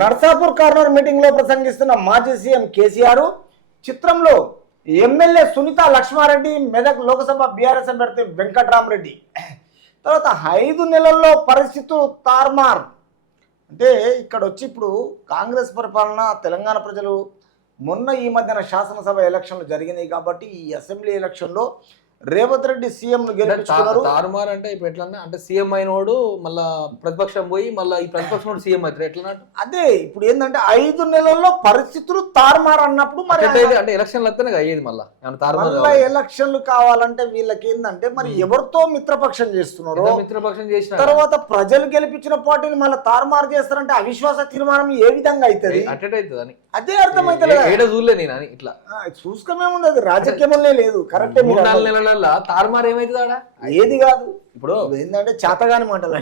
Narsapur corner meeting లో ప్రసంగిస్తున్న మాజీ CM KCR చిత్రంలో ఎమ్మెల్యే సునీత లక్ష్మారెడ్డి, మెదక్ లోకసభ బీఆర్ఎస్ అభ్యర్థి వెంకట్రామరెడ్డి. తర్వాత 5 నెలల్లో పరిస్థితులు తారుమార్. అంటే ఇక్కడ వచ్చి ఇప్పుడు కాంగ్రెస్ పరిపాలన తెలంగాణ ప్రజలు మొన్న ఈ మధ్యన శాసనసభ ఎలక్షన్లు జరిగినాయి కాబట్టి ఈ అసెంబ్లీ ఎలక్షన్లో రేవంత్ రెడ్డి సీఎం ను గెలిపించుకున్నారు. తారుమార్ అంటే ఇప్పుడు ఎట్లా అంటే సీఎం అయినోడు మళ్ళా ప్రతిపక్షం పోయి మళ్ళీ ఈ ప్రతిపక్షం సీఎం అవుతారు ఎట్లా? అదే ఇప్పుడు ఏంటంటే 5 నెలల్లో పరిస్థితులు తారుమారు అన్నప్పుడు మరి అంటే ఎలక్షన్లు వస్తేనే అయ్యేది మళ్ళీ ఎలక్షన్లు కావాలంటే వీళ్ళకి ఏంటంటే మరి ఎవరితో మిత్రపక్షం చేస్తున్నారు, మిత్రపక్షం చేసిన తర్వాత ప్రజలు గెలిపించిన పార్టీని మళ్ళీ తారుమారు చేస్తారంటే అవిశ్వాస తీర్మానం ఏ విధంగా అవుతుంది? అవుతుంది అదే అర్థమైతే చూడలే నేను ఇట్లా చూసుకోమేముంది, అది రాజకీయంలో లేదు. కరెక్ట్. 4 నెలల తారుమారు ఏమైతుందా? ఏది కాదు. ఇప్పుడు ఏంటంటే చేతగాని మాటలు.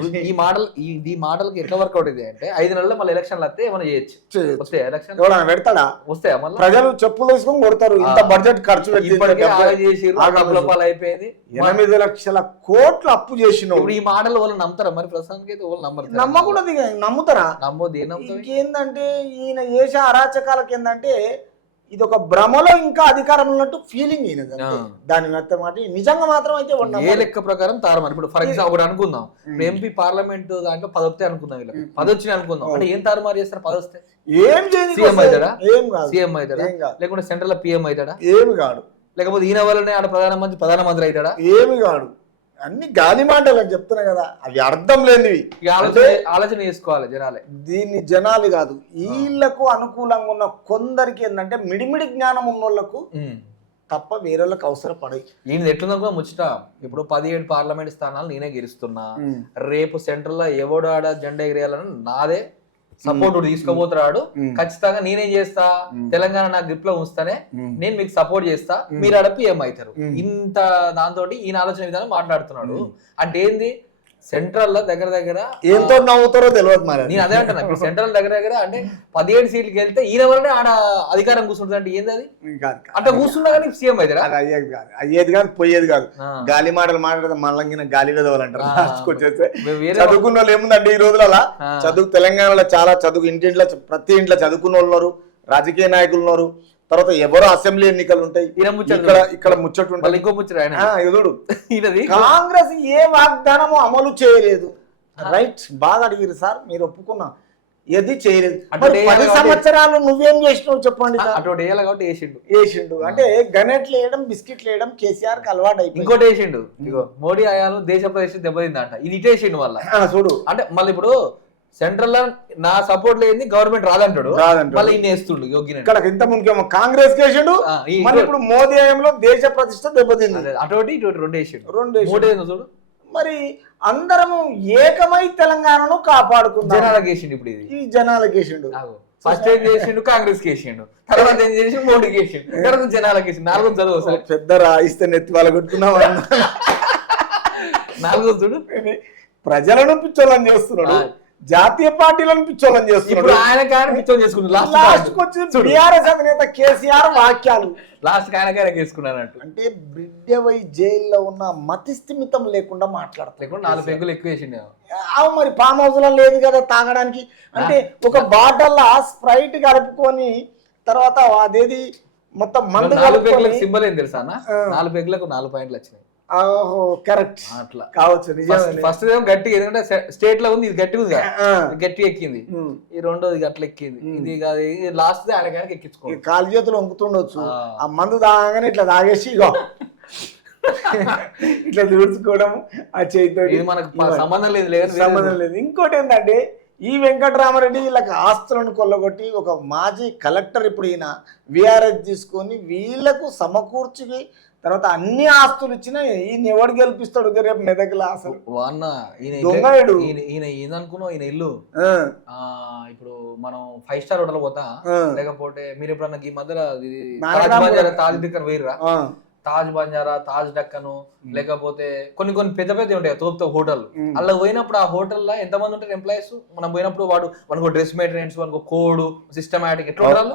ఈ మాటలకి ఎట్లా వర్కౌట్ ఇది అంటే 5 నెలల్లో మళ్ళీ ఎలక్షన్లు వస్తే ఏమైనా చేయొచ్చు. వస్తే ఎలక్షన్ పెడతాడా? వస్తాయా మళ్ళీ? ప్రజలు చెప్పులు తీసుకొని కొడతారు. ఇంత బడ్జెట్ ఖర్చు అయిపోయింది. 8 లక్షల కోట్లు అప్పు చేసిన ఇప్పుడు ఈ మాటలు వాళ్ళు నమ్ముతారా? మరి ప్రస్తుతానికి అయితే వాళ్ళు నమ్మరు. నమ్మకూడదు. నమ్ముతారా? నమ్మొద్దు. ఇంకేందంటే ఈయన చేసే అరాచకాలకు ఏంటంటే ఇది ఒక భ్రమలో ఇంకా అధికారం ఉన్నట్టు ఫీలింగ్ అయినది. దాని మాట నిజంగా మాత్రం అయితే ఏ లెక్క ప్రకారం తారుమారు. ఇప్పుడు ఫర్ ఎగ్జాంపుల్ ఒకటి అనుకుందాం, ఎంపీ పార్లమెంట్ దాంట్లో 10 వస్తే అనుకుందాం, వీళ్ళకి 10 వచ్చినాయి అనుకుందాం. అంటే ఏం తారుమారు చేస్తారు? 10 వస్తే ఏం చేయాలి? సీఎం అవుతాడా? ఏం కాదు. సీఎం అవుతాడా? లేకుంటే సెంట్రల్ పిఎం అవుతాడా? ఏమి కాడు. లేకపోతే ఈయన వల్లనే ఆడ ప్రధానమంత్రి అవుతాడా? ఏమి కాడు. అన్ని గాలి మాటలు అని చెప్తున్నా కదా, అవి అర్థం లేనివి. ఆలోచన చేసుకోవాలి జనాలే. దీన్ని జనాలు కాదు, వీళ్ళకు అనుకూలంగా ఉన్న కొందరికి ఏంటంటే మిడిమిడి జ్ఞానం ఉన్న వాళ్ళకు తప్ప వేరేళ్ళకి అవసరపడయి. ఈయన ఎట్లుందో ముచ్చట. ఇప్పుడు 17 పార్లమెంట్ స్థానాలు నేనే గెలుస్తున్నా, రేపు సెంట్రల్ లో ఎవడు ఆడ జెండా ఎగిరేయాలని నాదే సపోర్ట్ తీసుకోబోతున్నాడు. ఖచ్చితంగా నేనేం చేస్తా, తెలంగాణ నా గ్రిప్ లో ఉంచుతానే, నేను మీకు సపోర్ట్ చేస్తా, మీరు ఆడ పిఎం అవుతారు. ఇంత దాంతో ఈయన ఆలోచన విధానం మాట్లాడుతున్నాడు. అంటే ఏంది, సెంట్రల్ లో దగ్గర ఎంతో నవ్వుతారో తెలియదు. మరి నేను అదే అంటున్నా, ఇప్పుడు సెంట్రల్ దగ్గర అంటే 17 సీట్లకి వెళ్తే ఈయన వల్లనే ఆడ అధికారం కూర్చుంటుంది. అంటే ఏంది అది? అంటే కూర్చున్నా కానీ సీఎం అవుతారా? అయ్యేది కాదు, పోయేది కాదు. గాలి మాటలు మాట్లాడితే మళ్ళీ గాలి వెదవాలంటారు. వచ్చేస్తే చదువుకున్న వాళ్ళు ఏముందండి ఈ రోజులలో, తెలంగాణలో చాలా ఇంటింట్లో ప్రతి ఇంట్లో చదువుకున్న వాళ్ళు ఉన్నారు, రాజకీయ నాయకులు ఉన్నారు. తర్వాత ఎవరో అసెంబ్లీ ఎన్నికలు ఉంటాయి, ఇక్కడ ముచ్చట ఉంటాయి. ఇంకో ముచ్చట ఎదుడు కాంగ్రెస్ ఏ వాగ్దానము అమలు చేయలేదు. రైట్, బాగా అడిగిరు సార్, మీరు ఒప్పుకున్నా. ఏది చేయలేదు. 10 సంవత్సరాలు నువ్వేం చేసినావు చెప్పండి. వేసిండు అంటే గనెట్లు వేయడం, బిస్కెట్లు వేయడం కేసీఆర్ కి అలవాటు అయిపోయింది. ఇంకోటి వేసిండు, ఇగో మోడీ హయాలు దేశ ప్రదేశం దెబ్బతిందంట, ఇది ఇటేసిండు వల్ల. చూడు అంటే మళ్ళీ ఇప్పుడు సెంట్రల్ లో నా సపోర్ట్ లేని గవర్నమెంట్ రాదంటాడు, మళ్ళీ ఇన్ని వేస్తుండు. ఇక్కడ ఇంత ముఖ్యమో కాంగ్రెస్ కేసిండు, ఇప్పుడు మోదీ హయాంలో దేశ ప్రతిష్ట దెబ్బతింది. అటువంటి ఇటు 2 వేసిండు. చూడు మరి అందరము ఏకమై తెలంగాణను కాపాడుకుందాం. జనాలకు వేసిండు. ఇప్పుడు ఇది జనాలకు వేసిండు. ఫస్ట్ ఏం చేసిండు, కాంగ్రెస్ కేసిండు, తర్వాత ఏం చేసి మోడీకి వేసిండు, తర్వాత జనాలకు వేసిండు. 4 చదువు సార్, పెద్ద రాయిస్తే నెత్తి వాళ్ళ కొట్టుకున్నాం. 4 చూడు, ప్రజలను పిచ్చోళ్ళని చేస్తున్నాడు, జాతీయ పార్టీలను పిచ్చోళ్ళని చేస్తున్నాడు. ఆయన పిచ్చోని చేసుకున్నాడు. టీఆర్ఎస్ అధినేత కేసీఆర్ వాక్యాలు లాస్ట్ ఆయన వేసుకున్నారంట. అంటే బిడ్డవై జైల్లో ఉన్న మతి స్థిమితం లేకుండా మాట్లాడతారు. 4 పెగ్గులు ఎక్కువ వేసిండు. మరి ఫామ్ హౌస్ లో లేదు కదా తాగడానికి. అంటే ఒక బాటల్లో స్ప్రైట్ కలుపుకొని తర్వాత అదేది మొత్తం మందు. 4 పెగ్గులకు సింబల్ ఏం తెలుసా? 4 పెగ్గులకు 4 పాయింట్లు వచ్చినాయి. కరెక్ట్ అట్లా కావచ్చు. ఫస్ట్ గట్టిగా, ఎందుకంటే స్టేట్ లో ఉంది, ఇది గట్టిగా ఉంది, గట్టి ఎక్కింది. ఈ రెండోది అట్లా ఎక్కింది. ఇది కాదు, లాస్ట్ ఆయన ఎక్కించుకో. కాలు చేతులు వంకుతుండొచ్చు, ఆ మందు తాగానే ఇట్లా తాగేసి ఇట్లా దూడ్చుకోవడం ఆ చేతితో. ఇది మనకు సంబంధం లేదు, సంబంధం లేదు. ఇంకోటి ఏంటంటే ఈ వెంకటరామరెడ్డి వీళ్ళకి ఆస్తులను కొల్లగొట్టి ఒక మాజీ కలెక్టర్ ఇప్పుడు ఈయన విఆర్ఎస్ తీసుకొని వీళ్లకు సమకూర్చి తర్వాత అన్ని ఆస్తులు ఇచ్చిన ఈయన ఎవడు గెలిపిస్తాడు రేపు మెదక్లా? అసలు ఈయన ఏందనుకున్నావు, ఈయన ఇల్లు ఇప్పుడు మనం 5 స్టార్ హోటల్ పోతా, లేకపోతే మీరు ఎప్పుడన్నా ఈ మధ్యలో తాజ్ దిక్కను వేయరా? తాజ్ బంజారా, తాజ్ డక్కను, లేకపోతే కొన్ని పెద్ద పెద్ద ఉంటాయి తోపుతో హోటల్. అలా పోయినప్పుడు ఆ హోటల్లో ఎంతమంది ఉంటారు ఎంప్లాయీస్? మనం పోయినప్పుడు మనకు డ్రెస్ మెయింటెనెన్స్, మనకు కోడ్ సిస్టమాటిక్ ఎట్లా ఉండాలి,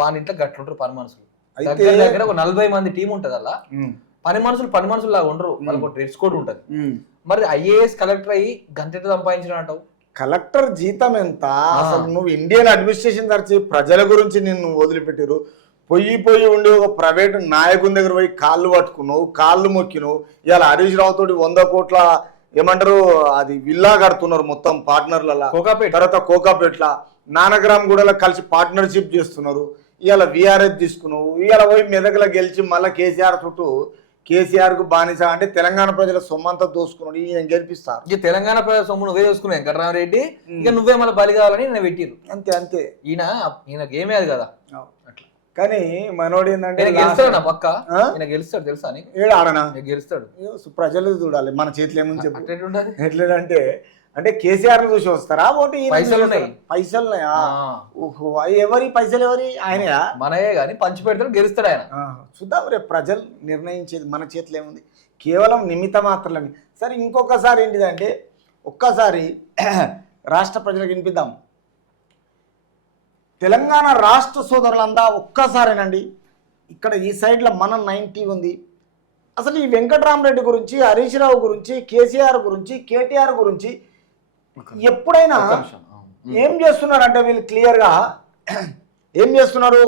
వాని ఇంట్లో గట్లుంటారు పని మనుషులు. దగ్గర ఒక 40 మంది టీం ఉంటది. అలా పని మనుషులు లాగా ఉండరు, వాళ్ళకు డ్రెస్ కోడ్ ఉంటది. మరి IAS కలెక్టర్ అయ్యి గంటెట సంపాదించిన అంటావు? కలెక్టర్ జీతం ఎంత? అసలు నువ్వు ఇండియన్ అడ్మినిస్ట్రేషన్ తరచి ప్రజల గురించి నిన్ను వదిలిపెట్టారు. పోయి ఉండి ఒక ప్రైవేట్ నాయకుని దగ్గర పోయి కాళ్ళు పట్టుకున్నావు, కాళ్ళు మొక్కినావు. ఇవాళ హరీష్ రావు తోటి 100 కోట్ల ఏమంటారు అది విల్లా కడుతున్నారు మొత్తం పార్ట్నర్ల. తర్వాత కోకాపేట్ల నానగ్రామ్ గూడలో కలిసి పార్ట్నర్షిప్ చేస్తున్నారు. ఇవాళ విఆర్ఎస్ తీసుకున్నావు. ఇవాళ పోయి మెదక్లో గెలిచి మళ్ళీ కేసీఆర్ చుట్టూ కేసీఆర్ కు బానిస అంటే తెలంగాణ ప్రజల సొమ్మంతా దోసుకున్నాడు. ఈయన గెలిపిస్తారు. ఇక తెలంగాణ ప్రజల సొమ్ము నువ్వే చూసుకున్నావు వెంకటరామరెడ్డి. ఇక నువ్వే మళ్ళీ బలి కావాలని నేను పెట్టిరు. అంతే ఈయనకి ఏమీ అది కదా. కానీ మనోడు ఏంటంటే గెలుస్తాడు నా పక్క. ఈయన గెలుస్తాడు తెలుసా నీకు? ఏడు ఆడనా గెలుస్తాడు. ప్రజలు చూడాలి మన చేతిలో ఏముంది చెప్పు. ఎట్లేదంటే అంటే కేసీఆర్ చూసి వస్తారా ఓటు? పైసలు ఉన్నాయి. పైసలున్నాయా? ఎవరి పైసలు ఎవరి? ఆయనయా? మనయే కానీ పంచి పెడతాడు, గెలుస్తాడు ఆయన. చూద్దాం రేపు ప్రజలు నిర్ణయించేది మన చేతిలో ఏముంది. కేవలం నిమిత్త మాత్రమే. సరే ఇంకొకసారి ఏంటిదంటే ఒక్కసారి రాష్ట్ర ప్రజలకు వినిపిద్దాం. తెలంగాణ రాష్ట్ర సోదరులంతా ఒక్కసారేనండి ఇక్కడ ఈ సైడ్లో మన 90 ఉంది. అసలు ఈ వెంకటరామరెడ్డి గురించి, హరీష్ రావు గురించి, కేసీఆర్ గురించి, కేటీఆర్ గురించి ఎప్పుడైనా ఏం చేస్తున్నారంటే వీళ్ళు క్లియర్గా ఏం చేస్తున్నారు?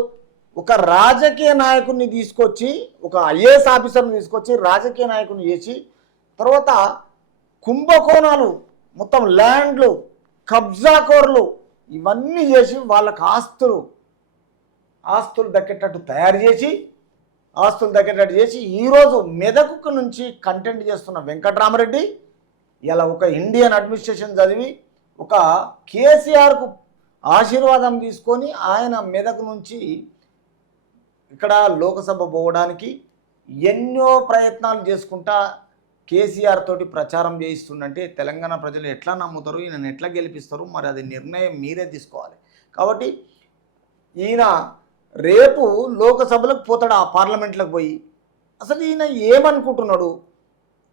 ఒక రాజకీయ నాయకుడిని తీసుకొచ్చి, ఒక ఐఏఎస్ ఆఫీసర్ని తీసుకొచ్చి రాజకీయ నాయకుడిని చేసి తర్వాత కుంభకోణాలు మొత్తం ల్యాండ్లు కబ్జాకోర్లు ఇవన్నీ చేసి వాళ్ళకి ఆస్తులు దక్కేటట్టు తయారు చేసి ఈరోజు మెదకు నుంచి కంటెంట్ చేస్తున్న వెంకటరామరెడ్డి ఇలా ఒక ఇండియన్ అడ్మినిస్ట్రేషన్ చదివి ఒక కేసీఆర్కు ఆశీర్వాదం తీసుకొని ఆయన మెదకు నుంచి ఇక్కడ లోకసభ పోవడానికి ఎన్నో ప్రయత్నాలు చేసుకుంటా కేసీఆర్ తోటి ప్రచారం చేయిస్తుందంటే తెలంగాణ ప్రజలు ఎట్లా నమ్ముతారు? ఈయనను ఎట్లా గెలిపిస్తారు? మరి అది నిర్ణయం మీరే తీసుకోవాలి. కాబట్టి ఈయన రేపు లోకసభలకు పోతాడు, ఆ పార్లమెంట్లకు పోయి అసలు ఈయన ఏమనుకుంటున్నాడు?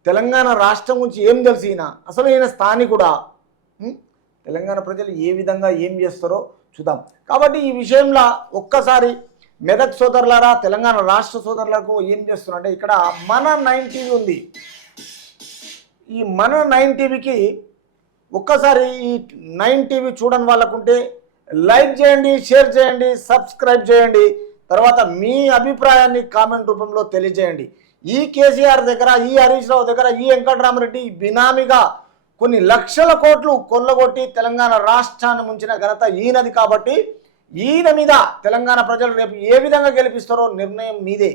తెలంగాణ రాష్ట్రం గురించి ఏం తెలుసు ఈయన? అసలు ఈయన స్థానికుడా? తెలంగాణ ప్రజలు ఏ విధంగా ఏం చేస్తారో చూద్దాం. కాబట్టి ఈ విషయంలో ఒక్కసారి మెదక్ సోదరులారా, తెలంగాణ రాష్ట్ర సోదరులకు ఏం చేస్తున్నారంటే ఇక్కడ మన 9 టీవీ ఉంది. ఈ మన 9 టీవీకి ఒక్కసారి ఈ 9 టీవీ చూడని వాళ్ళకుంటే లైక్ చేయండి, షేర్ చేయండి, సబ్స్క్రైబ్ చేయండి. తర్వాత మీ అభిప్రాయాన్ని కామెంట్ రూపంలో తెలియజేయండి. ఈ కేసీఆర్ దగ్గర, ఈ హరీష్ రావు దగ్గర, ఈ వెంకటరామరెడ్డి బినామీగా కొన్ని లక్షల కోట్లు కొల్లగొట్టి తెలంగాణ రాష్ట్రాన్ని ముంచిన ఘనత ఈయనది. కాబట్టి ఈయన మీద తెలంగాణ ప్రజలు రేపు ఏ విధంగా గెలిపిస్తారో నిర్ణయం మీదే.